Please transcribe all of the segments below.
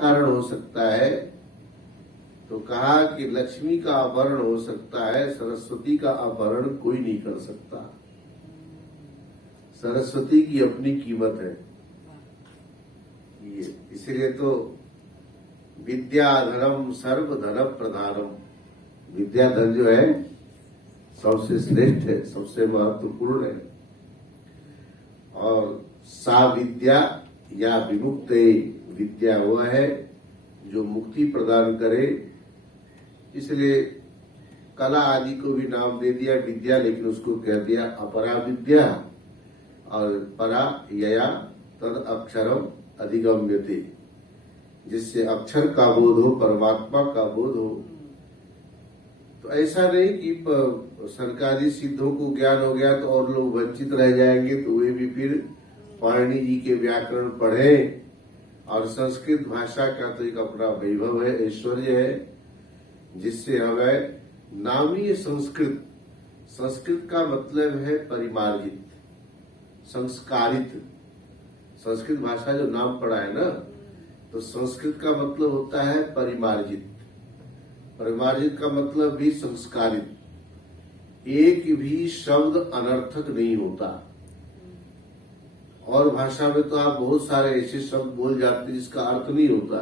कारण हो सकता है? तो कहा कि लक्ष्मी का अपहरण हो सकता है, सरस्वती का अपहरण कोई नहीं कर सकता। सरस्वती की अपनी कीमत है ये। इसलिए तो विद्याधरम सर्वधन प्रधानम, विद्याधन जो है सबसे श्रेष्ठ है, सबसे महत्वपूर्ण है। और सा विद्या या विमुक्त विद्या वह है जो मुक्ति प्रदान करे। इसलिए कला आदि को भी नाम दे दिया विद्या, लेकिन उसको कह दिया अपरा विद्या। और परा यया तद अक्षरम अधिगम्यते, जिससे अक्षर का बोध हो, परमात्मा का बोध हो। तो ऐसा नहीं कि सरकारी सिद्धों को ज्ञान हो गया तो और लोग वंचित रह जाएंगे, तो वे भी फिर पाणिनि जी के व्याकरण पढ़े। और संस्कृत भाषा का तो एक अपना वैभव है, ऐश्वर्य है, जिससे हमें नामी संस्कृत, संस्कृत का मतलब है परिमार्जित, संस्कारित। संस्कृत भाषा जो नाम पड़ा है ना, तो संस्कृत का मतलब होता है परिमार्जित। परिमार्जित का मतलब भी संस्कारित। एक भी शब्द अनर्थक नहीं होता। और भाषा में तो आप बहुत सारे ऐसे शब्द बोल जाते हैं जिसका अर्थ नहीं होता,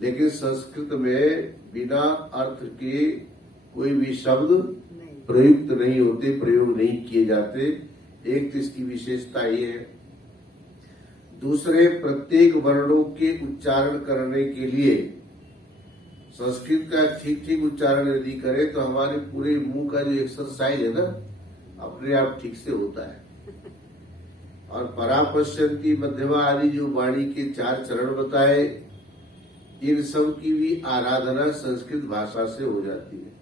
लेकिन संस्कृत में बिना अर्थ के कोई भी शब्द प्रयुक्त नहीं होते, प्रयोग नहीं किए जाते। एक तो इसकी विशेषता ये है। दूसरे, प्रत्येक वर्णों के उच्चारण करने के लिए संस्कृत का ठीक ठीक उच्चारण यदि करें तो हमारे पूरे मुंह का जो एक्सरसाइज है ना, अपने आप ठीक से होता है। और परापश्यंती, मध्यमा आदि जो वाणी के 4 चरण बताए, इन सब की भी आराधना संस्कृत भाषा से हो जाती है,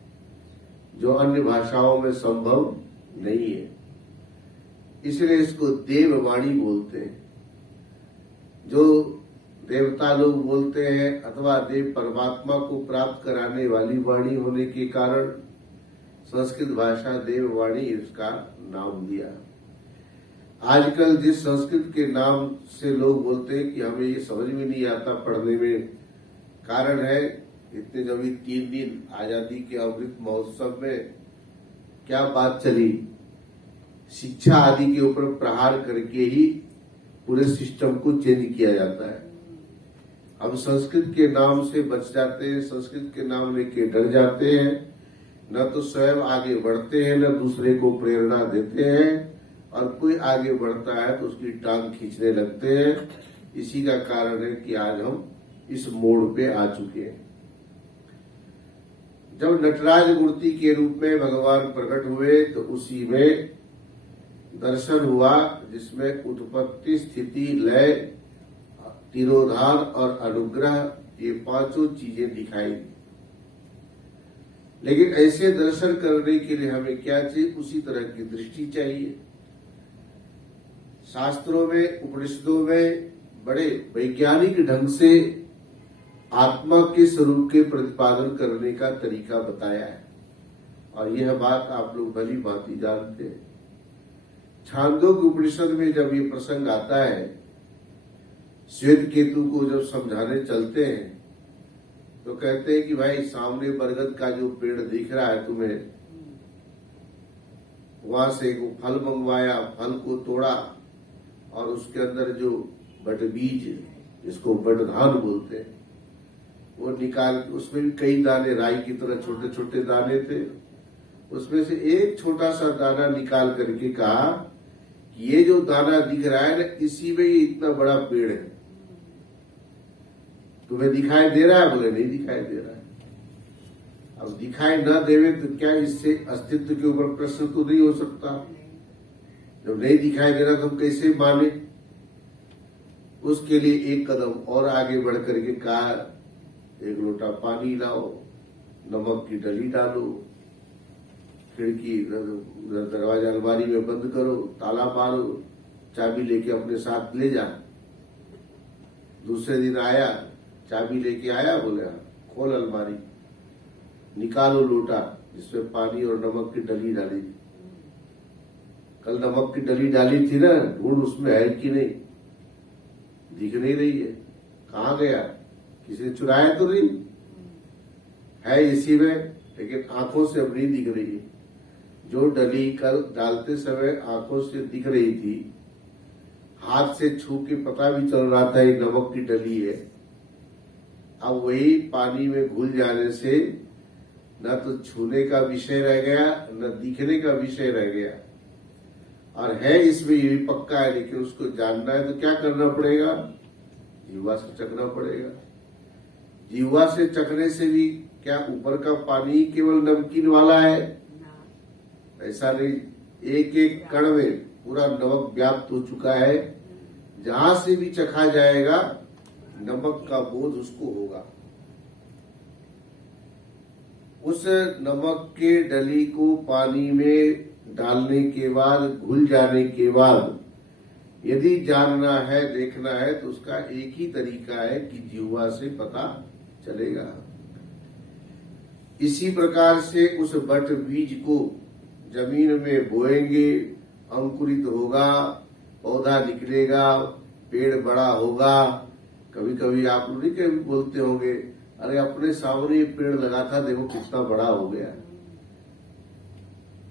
जो अन्य भाषाओं में संभव नहीं है। इसलिए इसको देववाणी बोलते हैं। जो देवता लोग बोलते हैं अथवा देव परमात्मा को प्राप्त कराने वाली वाणी होने के कारण संस्कृत भाषा देववाणी इसका नाम दिया। आजकल जिस संस्कृत के नाम से लोग बोलते हैं कि हमें ये समझ में नहीं आता पढ़ने में, कारण है इतने जब 3 दिन आजादी के अमृत महोत्सव में क्या बात चली, शिक्षा आदि के ऊपर प्रहार करके ही पूरे सिस्टम को चेंज किया जाता है। हम संस्कृत के नाम से बच जाते हैं, संस्कृत के नाम लेके डर जाते हैं, न तो स्वयं आगे बढ़ते हैं, न दूसरे को प्रेरणा देते हैं। और कोई आगे बढ़ता है तो उसकी टांग खींचने लगते हैं। इसी का कारण है कि आज हम इस मोड़ पे आ चुके हैं। जब नटराज मूर्ति के रूप में भगवान प्रकट हुए तो उसी में दर्शन हुआ, जिसमें उत्पत्ति, स्थिति, लय, तिरोधान और अनुग्रह, ये 5 चीजें दिखाई दी। लेकिन ऐसे दर्शन करने के लिए हमें क्या चाहिए? उसी तरह की दृष्टि चाहिए। शास्त्रों में, उपनिषदों में बड़े वैज्ञानिक ढंग से आत्मा के स्वरूप के प्रतिपादन करने का तरीका बताया है। और यह बात आप लोग भली भांति जानते हैं। छांदोग्य उपनिषद में जब ये प्रसंग आता है, श्वेत केतु को जब समझाने चलते हैं तो कहते हैं कि भाई सामने बरगद का जो पेड़ दिख रहा है तुम्हें, वहां से एक फल मंगवाया, फल को तोड़ा और उसके अंदर जो बटबीज, जिसको बटधान बोलते हैं, वो निकाल, उसमें भी कई दाने राई की तरह छोटे छोटे दाने थे। उसमें से एक छोटा सा दाना निकाल करके कहा कि ये जो दाना दिख रहा है ना, इसी में ये इतना बड़ा पेड़ है। तुम्हें दिखाई दे रहा है? बोले नहीं दिखाई दे रहा है। अब दिखाई न देवे तो क्या इससे अस्तित्व के ऊपर प्रश्न तो नहीं हो सकता? जब नहीं दिखाई दे रहा तो हम कैसे माने? उसके लिए एक कदम और आगे बढ़ करके कहा, 1 लोटा पानी लाओ, नमक की डली डालो, खिड़की दरवाजा अलमारी में बंद करो, ताला मारो, चाबी लेके अपने साथ ले जा। दूसरे दिन आया, चाबी लेके आया, बोले खोल अलमारी, निकालो लोटा जिसमें पानी और नमक की डली डाली थी। कल नमक की डली डाली थी ना, ढूंढ उसमें है कि नहीं, दिख नहीं रही है, कहाँ गया? किसी ने चुराया तो नहीं है इसी में, लेकिन आंखों से अब नहीं दिख रही है। जो डली कल डालते समय आंखों से दिख रही थी, हाथ से छू के पता भी चल रहा था ये नमक की डली है, अब वही पानी में घुल जाने से न तो छूने का विषय रह गया न दिखने का विषय रह गया। और है इसमें ये भी पक्का है, लेकिन उसको जानना है तो क्या करना पड़ेगा? जीवा से चखना पड़ेगा। जीवा से चखने से भी क्या ऊपर का पानी केवल नमकीन वाला है? ऐसा नहीं, एक एक कण में पूरा नमक व्याप्त हो चुका है। जहां से भी चखा जाएगा नमक का बोध उसको होगा। उस नमक के डली को पानी में डालने के बाद, घुल जाने के बाद यदि जानना है, देखना है, तो उसका एक ही तरीका है कि जीवा से पता चलेगा। इसी प्रकार से उस बट बीज को जमीन में बोएंगे, अंकुरित होगा, पौधा निकलेगा, पेड़ बड़ा होगा। कभी कभी आप लोग नहीं कभी बोलते होंगे, अरे अपने सामने ये पेड़ लगा था, देखो कितना बड़ा हो गया,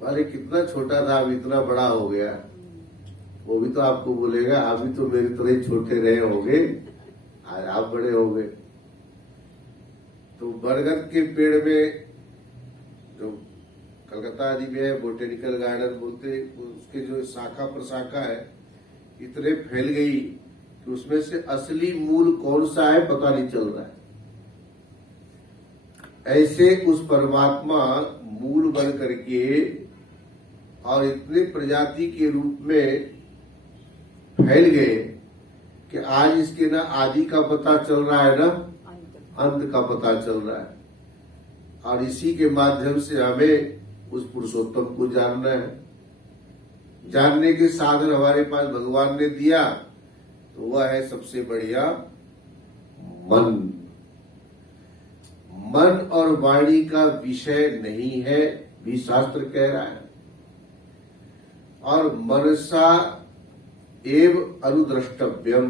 अरे कितना छोटा था अब इतना बड़ा हो गया। वो भी तो आपको बोलेगा, आप भी तो मेरी तरह ही छोटे रहे होंगे, आज आप बड़े हो गए। तो बरगद के पेड़ में, जो कलकत्ता आदि में है बोटेनिकल गार्डन बोलते, उसके जो शाखा प्रशाखा है इतने फैल गई कि उसमें से असली मूल कौन सा है पता नहीं चल रहा है। ऐसे उस परमात्मा मूल बन करके और इतने प्रजाति के रूप में फैल गए कि आज इसके ना आदि का पता चल रहा है ना अंत का पता चल रहा है। और इसी के माध्यम से हमें उस पुरुषोत्तम को जानना है। जानने के साधन हमारे पास भगवान ने दिया, तो वह है सबसे बढ़िया मन। मन और वाणी का विषय नहीं है भी शास्त्र कह रहा है। और मनसा एव अनुद्रष्टव्यम,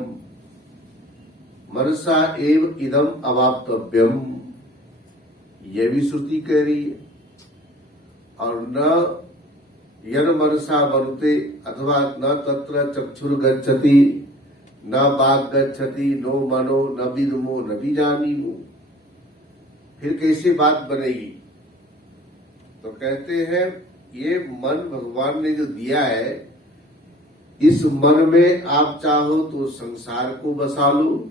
मनसा एव इदम अवाप्तव्यम, यह भी श्रुति कह रही है। और न यन मनसा मनुते, अथवा न तत्र चक्षुर गच्छति, न बाग गच्छति, नो मनो न विदुमो न बीजानीमो। फिर कैसे बात बनेगी? तो कहते हैं ये मन भगवान ने जो दिया है, इस मन में आप चाहो तो संसार को बसा लो,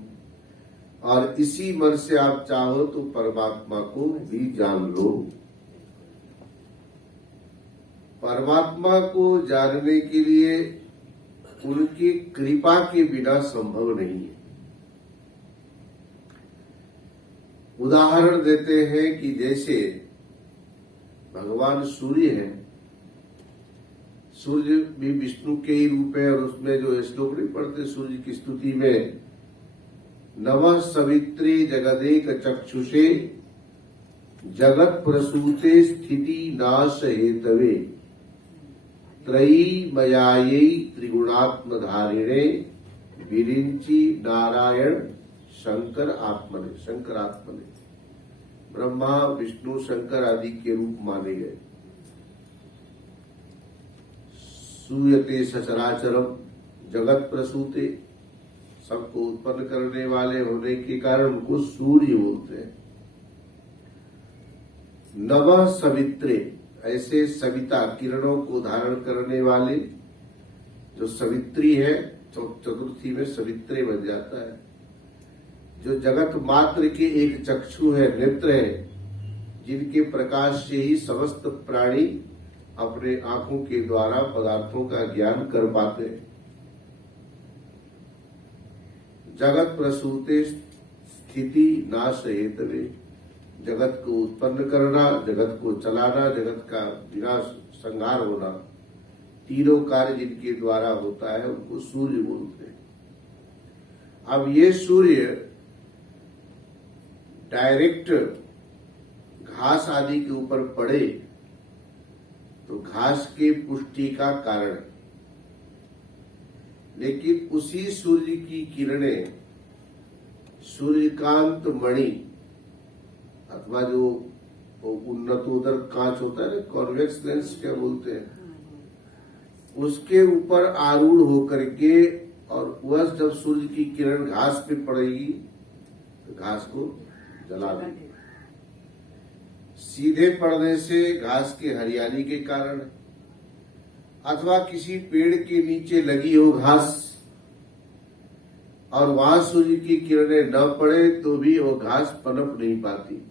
और इसी मन से आप चाहो तो परमात्मा को भी जान लो। परमात्मा को जानने के लिए उनकी कृपा के बिना संभव नहीं है। उदाहरण देते हैं कि जैसे भगवान सूर्य है, सूर्य भी विष्णु के ही रूप है। और उसमें जो श्लोक नहीं पढ़ते सूर्य की स्तुति में, नमः सवित्रे जगदेक चक्षुषे, जगत प्रसूते स्थिति नाश हेतवे, त्रयी मयायै त्रिगुणात्म धारिणे, विरिंची नारायण शंकर आत्मने। शंकर आत्मने ब्रह्मा विष्णु शंकर आदि के रूप माने गए। सूयते सचराचरम, जगत प्रसूते, सबको उत्पन्न करने वाले होने के कारण उनको सूर्य बोलते हैं। नवः सवित्रे, ऐसे सविता किरणों को धारण करने वाले, जो सवित्री है, चतुर्थी में सवित्रे बन जाता है। जो जगत मात्र के एक चक्षु है, नेत्र है, जिनके प्रकाश से ही समस्त प्राणी अपने आंखों के द्वारा पदार्थों का ज्ञान कर पाते हैं। जगत प्रसूते स्थिति नाश हेतवे, जगत को उत्पन्न करना, जगत को चलाना, जगत का विनाश संहार होना, तीनों कार्य जिनके द्वारा होता है उनको सूर्य बोलते हैं। अब ये सूर्य डायरेक्ट घास आदि के ऊपर पड़े तो घास के पुष्टि का कारण, लेकिन उसी सूर्य की किरणें सूर्यकांत मणि अथवा जो उन्नतोदर कांच होता है ना, कॉन्वेक्स लेंस क्या बोलते हैं, उसके ऊपर आरूढ़ होकर के, और वह जब सूर्य की किरण घास पे पड़ेगी तो घास को जला देगी। सीधे पड़ने से घास की हरियाली के कारण, अथवा किसी पेड़ के नीचे लगी हो घास और वहां सूर्य की किरणें न पड़े तो भी वो घास पनप नहीं पाती।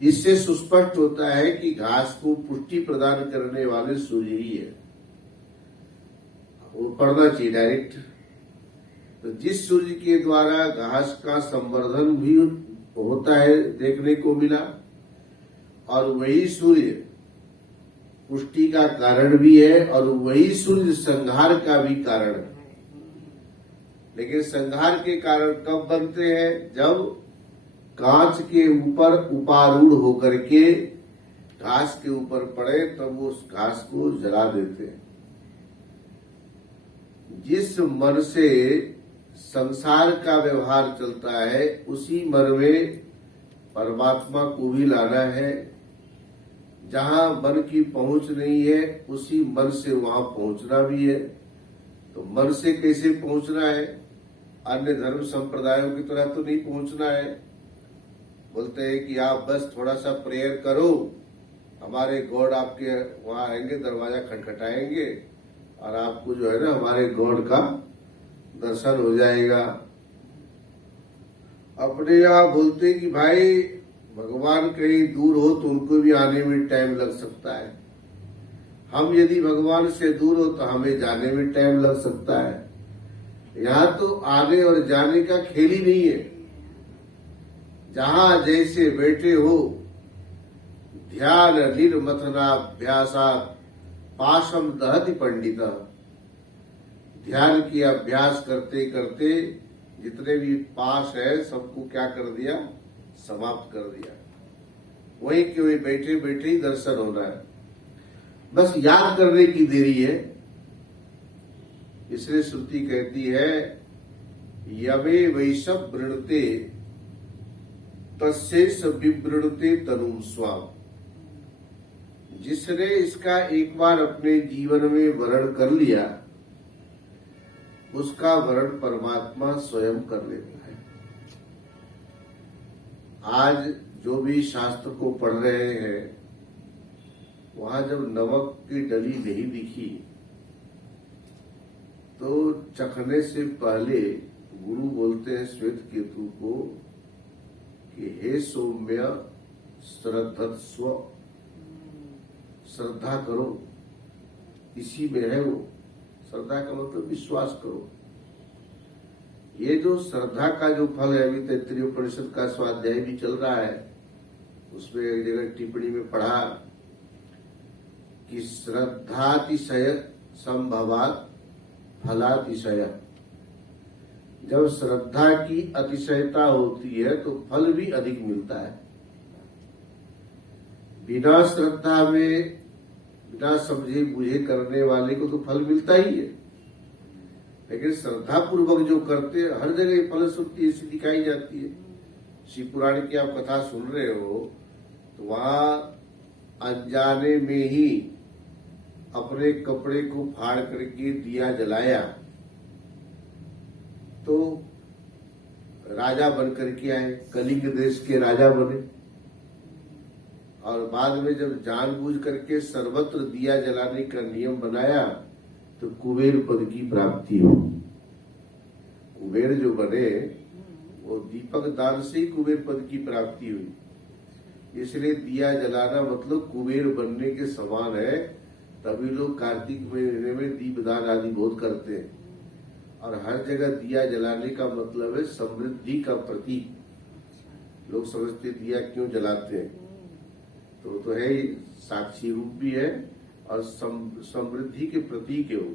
इससे सुस्पष्ट होता है कि घास को पुष्टि प्रदान करने वाले सूर्य ही है, वो पड़ना चाहिए डायरेक्ट। तो जिस सूर्य के द्वारा घास का संवर्धन भी होता है देखने को मिला, और वही सूर्य पुष्टि का कारण भी है, और वही सूर्य संहार का भी कारण है। लेकिन संहार के कारण कब बनते हैं? जब कांच के ऊपर उपारूढ़ होकर के घास के ऊपर पड़े तब वो उस घास को जला देते हैं। जिस मन से संसार का व्यवहार चलता है उसी मन में परमात्मा को भी लाना है। जहां मन की पहुंच नहीं है उसी मन से वहां पहुंचना भी है। तो मन से कैसे पहुंचना है? अन्य धर्म संप्रदायों की तरह तो नहीं पहुंचना है। बोलते हैं कि आप बस थोड़ा सा प्रेयर करो, हमारे गॉड आपके वहां आएंगे, दरवाजा खटखटाएंगे और आपको जो है ना हमारे गॉड का दर्शन हो जाएगा। अपने यहाँ बोलते कि भाई भगवान कहीं दूर हो तो उनको भी आने में टाइम लग सकता है, हम यदि भगवान से दूर हो तो हमें जाने में टाइम लग सकता है। यहाँ तो आने और जाने का खेल ही नहीं है। जहां जैसे बैठे हो, ध्यान निर्मथनाभ्यासा पाशम दहति पंडित। ध्यान की अभ्यास करते करते जितने भी पास है सबको क्या कर दिया? समाप्त कर दिया। वही के वही बैठे बैठे ही दर्शन होना है, बस याद करने की देरी है। इसलिए श्रुति कहती है यवे वैशव वृणते तस्यैष विवृणते तनुम स्वाम। जिसने इसका एक बार अपने जीवन में वर्ण कर लिया उसका वर्ण परमात्मा स्वयं कर लेता है। आज जो भी शास्त्र को पढ़ रहे हैं वहां जब नमक की डली नहीं दिखी तो चखने से पहले गुरु बोलते हैं श्वेत केतु को कि हे सौम्य श्रद्धस्व, श्रद्धा करो, इसी में है वो। श्रद्धा का मतलब विश्वास करो। ये जो श्रद्धा का जो फल है, अभी तैत्तिरीय उपनिषद का स्वाध्याय भी चल रहा है, उसमें एक जगह टिप्पणी में पढ़ा कि श्रद्धातिशय संभवात फलातिशय। जब श्रद्धा की अतिशयता होती है तो फल भी अधिक मिलता है। बिना श्रद्धा में, बिना समझे बुझे करने वाले को तो फल मिलता ही है, लेकिन श्रद्धा पूर्वक जो करते हर जगह फलश्रुति ऐसी दिखाई जाती है। शिव पुराण की आप कथा सुन रहे हो तो वहां अनजाने में ही अपने कपड़े को फाड़ करके दिया जलाया तो राजा बन करके आए, कलिंग देश के राजा बने। और बाद में जब जानबूझ करके सर्वत्र दिया जलाने का नियम बनाया तो कुबेर पद की प्राप्ति हो। कुबेर जो बने वो दीपक दान से ही कुबेर पद की प्राप्ति हुई। इसलिए दिया जलाना मतलब कुबेर बनने के समान है। तभी लोग कार्तिक महीने में दीपदान आदि बहुत करते हैं, और हर जगह दिया जलाने का मतलब है समृद्धि का प्रतीक। लोग समझते दिया क्यों जलाते हैं, तो है ही, साक्षी रूप भी है और समृद्धि के प्रतीक है वो,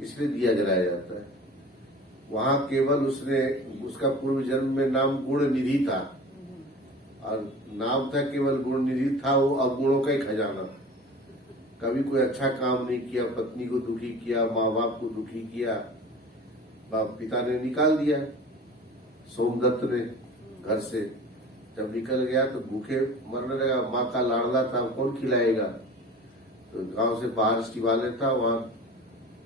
इसलिए दिया जलाया जाता है। वहां केवल उसका पूर्व जन्म में नाम गुण निधि था, और नाम था केवल गुण निधि था, वो अवगुणों का ही खजाना था। कभी कोई अच्छा काम नहीं किया, पत्नी को दुखी किया, माँ बाप को दुखी किया, बाप पिता ने निकाल दिया। सोमदत्त ने घर से जब निकल गया तो भूखे मरने लगा, माँ का लाडला था, कौन खिलाएगा। तो गांव से बाहर शिवालय था, वहां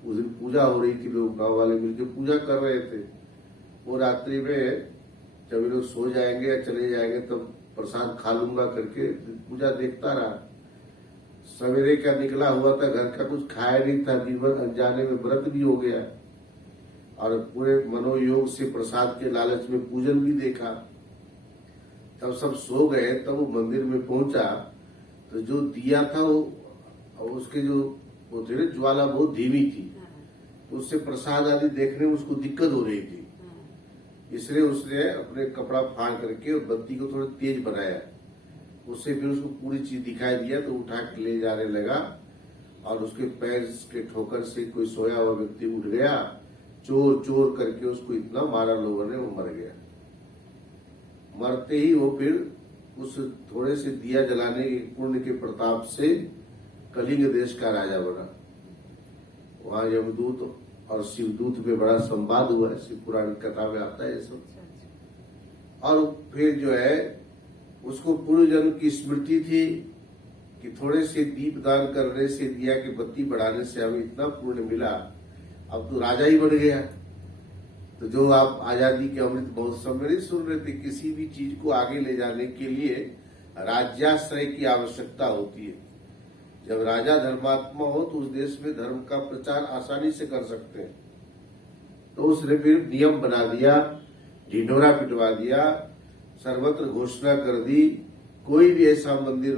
उस दिन पूजा हो रही थी, लोग गांव वाले मिलकर पूजा कर रहे थे। वो रात्रि में जब ये लोग सो जाएंगे या चले जाएंगे तब प्रसाद खा लूंगा करके पूजा देखता रहा। सवेरे का निकला हुआ था, घर का कुछ खाया नहीं था, दिन भर अनजाने में व्रत भी हो गया और पूरे मनोयोग से प्रसाद के लालच में पूजन भी देखा। तब सब सो गए, तब वो मंदिर में पहुंचा तो जो दिया था वो उसके जो वो थे ज्वाला बहुत धीमी थी, तो उससे प्रसाद आदि देखने में उसको दिक्कत हो रही थी। इसलिए उसने अपने कपड़ा फाड़ करके और बत्ती को थोड़ा तेज बनाया, उससे फिर उसको पूरी चीज दिखाई दिया तो उठा के ले जाने लगा और उसके पैर के ठोकर से कोई सोया हुआ व्यक्ति उठ गया, चोर चोर करके उसको इतना मारा लोगों ने, वो मर गया। मरते ही वो फिर उस थोड़े से दिया जलाने के पुण्य के प्रताप से कलिंग देश का राजा बना। वहां यमदूत और शिवदूत में बड़ा संवाद हुआ है, शिव पुराण कथा में आता है ये सब। और फिर जो है उसको पूर्व जन्म की स्मृति थी कि थोड़े से दीप दान करने से, दिया की बत्ती बढ़ाने से हमें इतना पुण्य मिला, अब तो राजा ही बन गया। तो जो आप आजादी के अमृत महोत्सव में नहीं सुन रहे थे, किसी भी चीज को आगे ले जाने के लिए राज्याश्रय की आवश्यकता होती है। जब राजा धर्मात्मा हो तो उस देश में धर्म का प्रचार आसानी से कर सकते हैं। तो उसने फिर नियम बना दिया, ढिंढोरा पिटवा दिया, सर्वत्र घोषणा कर दी, कोई भी ऐसा मंदिर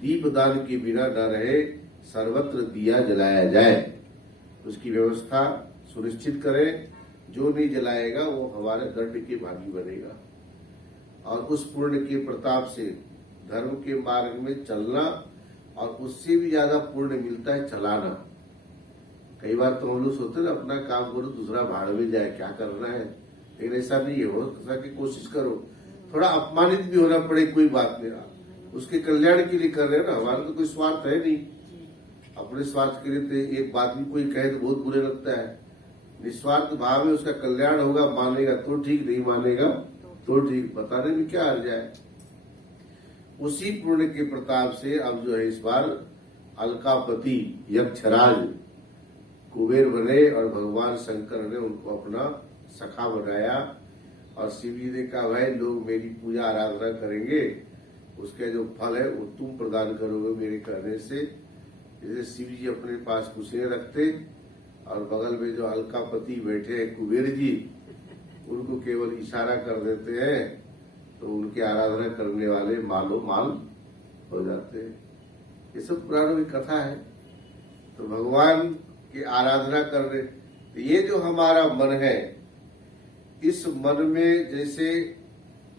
दीपदान के बिना न रहे, सर्वत्र दिया जलाया जाए, उसकी व्यवस्था सुनिश्चित करें। जो नहीं जलाएगा वो हमारे दंड के भागी बनेगा। और उस पुण्य के प्रताप से धर्म के मार्ग में चलना, और उससे भी ज्यादा पुण्य मिलता है चलाना। कई बार तो हम लोग सोचते ना अपना काम करो दूसरा भाड़ में जाए, क्या करना है, लेकिन ऐसा नहीं है। हो सके कोशिश करो, थोड़ा अपमानित भी होना पड़े कोई बात नहीं, उसके कल्याण के लिए कर रहे हैं ना, हमारा तो कोई स्वार्थ है नहीं। अपने स्वार्थ के लिए तो एक बात भी कोई कहे तो बहुत बुरे लगता है। निस्वार्थ भाव में उसका कल्याण होगा, मानेगा तो ठीक, नहीं मानेगा तो ठीक, बताने में क्या हर्ज है। उसी पुण्य के प्रताप से अब जो है इस बार अलकापति यक्षराज कुबेर बने और भगवान शंकर ने उनको अपना सखा बनाया। और शिव जी ने कहा भाई लोग मेरी पूजा आराधना करेंगे, उसका जो फल है वो तुम प्रदान करोगे मेरे कहने से। जैसे शिव जी अपने पास कुछ नहीं रखते और बगल में जो अलकापति बैठे हैं कुबेर जी, उनको केवल इशारा कर देते हैं तो उनकी आराधना करने वाले मालो माल हो जाते हैं। ये सब पुराणों की कथा है। तो भगवान की आराधना करने, तो ये जो हमारा मन है, इस मन में जैसे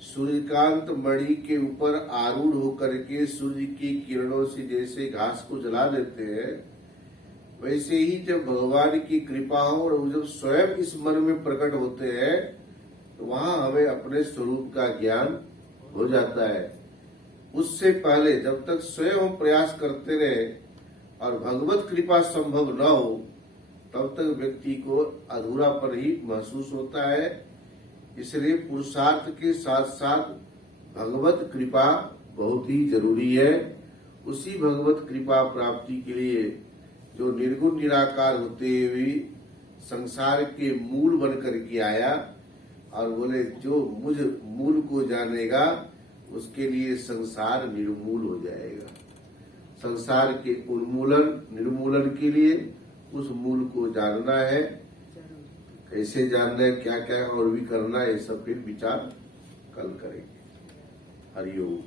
सूर्यकांत मणि के ऊपर आरूढ़ होकर के सूर्य की किरणों से जैसे घास को जला देते हैं, वैसे ही जब भगवान की कृपा हो और जब स्वयं इस मन में प्रकट होते हैं तो वहां हमें अपने स्वरूप का ज्ञान हो जाता है। उससे पहले जब तक स्वयं हम प्रयास करते रहे और भगवत कृपा संभव न हो, तब तक व्यक्ति को अधूरापन ही महसूस होता है। इसलिए पुरुषार्थ के साथ साथ भगवत कृपा बहुत ही जरूरी है। उसी भगवत कृपा प्राप्ति के लिए जो निर्गुण निराकार होते हुए संसार के मूल बनकर के आया और बोले जो मुझ मूल को जानेगा उसके लिए संसार निर्मूल हो जाएगा। संसार के उन्मूलन निर्मूलन के लिए उस मूल को जानना है। कैसे जानना है, क्या क्या और भी करना है, ये सब फिर विचार कल करेंगे। हरिओम।